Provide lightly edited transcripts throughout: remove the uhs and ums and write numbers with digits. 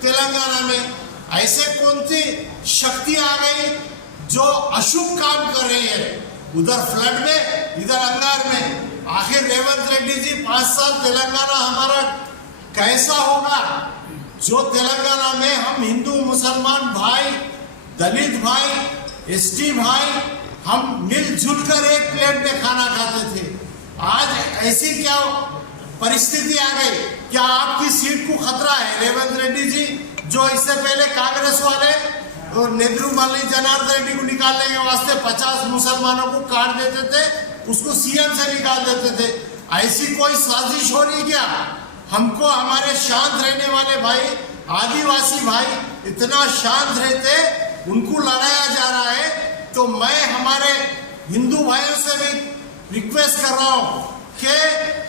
तेलंगाना में? ऐसे कौन सी शक्ति आ गई जो अशुभ काम कर रही है? उधर फ्लड में, इधर अंगार में। आखिर रेवंत रेड्डी जी 5 साल तेलंगाना हमारा कैसा होगा? जो तेलंगाना में हम हिंदू मुसलमान भाई, दलित भाई, एसटी भाई, हम मिलजुल कर एक प्लेट में खाना खाते थे, आज ऐसी क्या परिस्थिति आ गई? क्या आपकी सीट को खतरा है रेवंत रेड्डी जी, जो इससे पहले कांग्रेस वाले और नेद्रुमल्ली जनार्दन रेड्डी को निकालने के वास्ते 50 मुसलमानों को काट देते थे, उसको सीएम से निकाल देते थे? ऐसी कोई साजिश हो रही क्या? हमको हमारे शांत रहने वाले भाई, आदिवासी भाई इतना शांत रहते, उनको लड़ाया जा रहा है। तो मैं हमारे हिंदू भाइयों से भी रिक्वेस्ट कर रहा हूं कि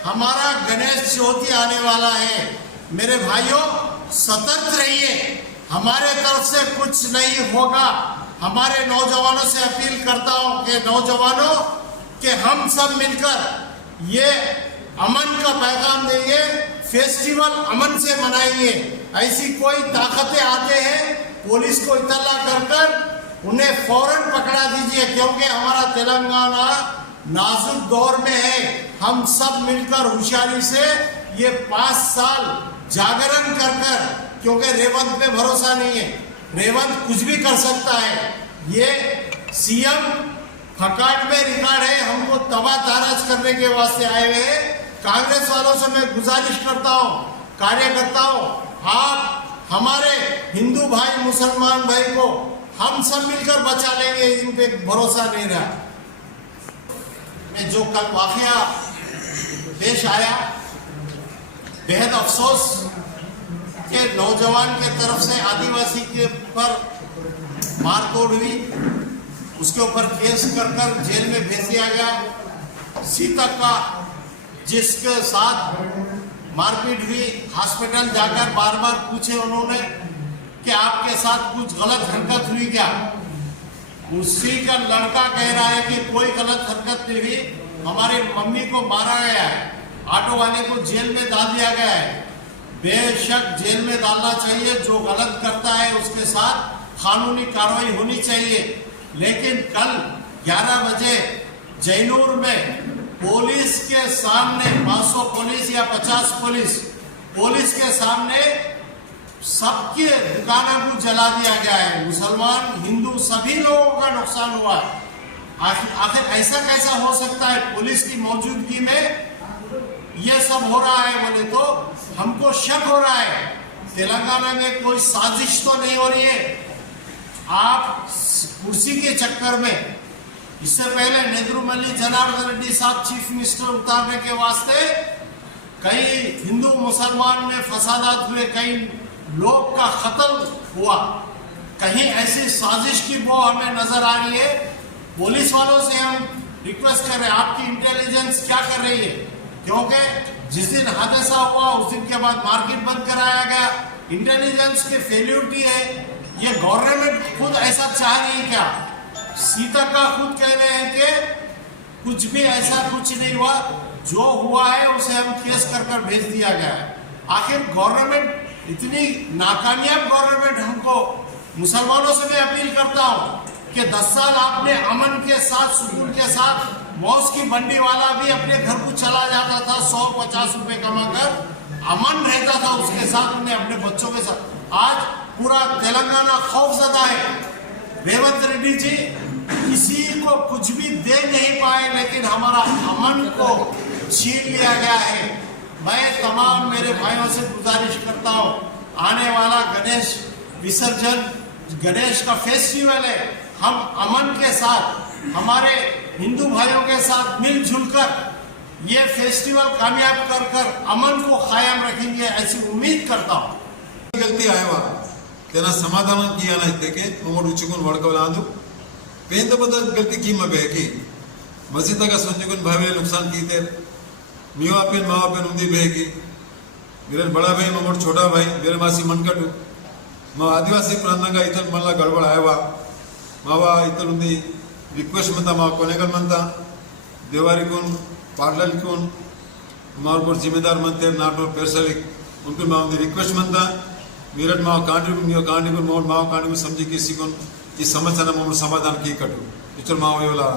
हमारा गणेश चौथी आने वाला है, मेरे भाइयों सतर्क रहिए, हमारे तरफ से कुछ नहीं होगा। हमारे नौजवानों से अपील करता हूं कि नौजवानों कि हम सब मिलकर ये अमन का पैगाम देंगे, फेस्टिवल अमन से मनाएंगे। ऐसी कोई ताकतें आते हैं, पुलिस को इत्तला कर उन्हें फौरन पकड़ा दीजिए, क्योंकि हमारा तेलंगाना नाजुक दौर में है। हम सब मिलकर होशियारी से ये 5 साल जागरण कर, क्योंकि रेवंत पे भरोसा नहीं है, रेवंत कुछ भी कर सकता है। ये सीएम फकाट में रिकॉर्ड है, हमको तबाह ताराज करने के वास्ते आए हुए हैं। कांग्रेस वालों से मैं गुजारिश करता हूँ, कार्यकर्ता हूँ, आप हमारे हिंदू भाई मुसलमान भाई को हम सब मिलकर बचा लेंगे, इन पे भरोसा नहीं रहा। मैं जो कल वाकया पेश आया, बेहद अफसोस के नौजवान के तरफ से आदिवासी के ऊपर मारतोड़ हुई, उसके ऊपर केस कर जेल में भेज दिया गया। सीतक का जिसके साथ मारपीट हुई, हॉस्पिटल जाकर बार बार पूछे उन्होंने कि आपके साथ कुछ गलत हरकत हुई क्या? उसी का लड़का कह रहा है कि कोई गलत हरकत नहीं हुई, हमारी मम्मी को मारा गया है, ऑटो वाले को जेल में डाल दिया गया है। बेशक जेल में डालना चाहिए, जो गलत करता है उसके साथ कानूनी कार्रवाई होनी चाहिए। लेकिन कल 11 बजे जैनूर में पुलिस के सामने 500 पुलिस या 50 पुलिस के सामने सबके दुकानों को जला दिया गया है। मुसलमान, हिंदू सभी लोगों का नुकसान हुआ है। आखिर ऐसा कैसा हो सकता है? पुलिस की मौजूदगी में ये सब हो रहा है बोले तो हमको शक हो रहा है तेलंगाना में कोई साजिश तो नहीं हो रही है। आप कुर्सी के चक्कर में, इससे पहले नेद्रुमल्ली जनार्दन रेड्डी साहब चीफ मिनिस्टर उतारने के वास्ते कई हिंदू मुसलमान में फसादात हुए, कई लोग का कत्ल हुआ। कहीं ऐसी साजिश की वो हमें नजर आ रही है। पुलिस वालों से हम रिक्वेस्ट कर रहे हैं, आपकी इंटेलिजेंस क्या कर रही है? क्योंकि जिस दिन हादसा हुआ उस दिन के बाद मार्केट बंद कराया गया। इंटेलिजेंस की फेल्यूरिटी है। ये गवर्नमेंट खुद ऐसा चाह रही है क्या? सीता का खुद कह रहे हैं कि कुछ भी ऐसा कुछ नहीं हुआ, जो हुआ है उसे हम केस कर भेज दिया गया है। आखिर गवर्नमेंट इतनी नाकामयाब गवर्नमेंट, हमको मुसलमानों से मैं अपील करता हूँ कि 10 साल आपने अमन के साथ, सुकून के साथ, मौस की मंडी वाला भी अपने घर को चला जाता था 100-50 रुपए कमाकर, अमन रहता था उसके साथ, उन्हें अपने बच्चों के साथ। आज पूरा तेलंगाना खौफजदा है। रेवंत रेड्डी जी किसी को कुछ भी दे नहीं पाए, लेकिन हमारा अमन को छीन लिया गया है। मैं तमाम मेरे भाइयों से गुजारिश करता हूँ, आने वाला गणेश विसर्जन, गणेश का फेस्टिवल है, हम अमन के साथ, हमारे हिंदू भाइयों के साथ मिलजुल कर ये फेस्टिवल कामयाब कर अमन को कायम रखेंगे, ऐसी उम्मीद करता हूँ। गलती आया तेना समाधान किया ना देखे मोमोड उच्चकुन वड़कवलांदु पेंत बदल गलती की मबे की मस्जिद का संजुकुन भावे नुकसान की तेर मियो पेन मावा पेन उंदी बे की मेरे बड़ा भाई मोमोड छोटा भाई मेरे मासी मनकटू मा आदिवासी प्रांतंगा इतन मल्ला गड़बड़ आया मावा इतन उंदी रिक्वेस्ट मंता मा कोनेगल मंता देवारी कुन पार्लल कुन मार पर जिम्मेदार मंते नाटो पेरसलिक उनको मा उंदी रिक्वेस्ट मंता मीरठ माव कांडीपुर मोड़ माव कांडीपुर समझी की सिकुन इस समस्या ना मोड़ समाधान की कटु इचर माव वेला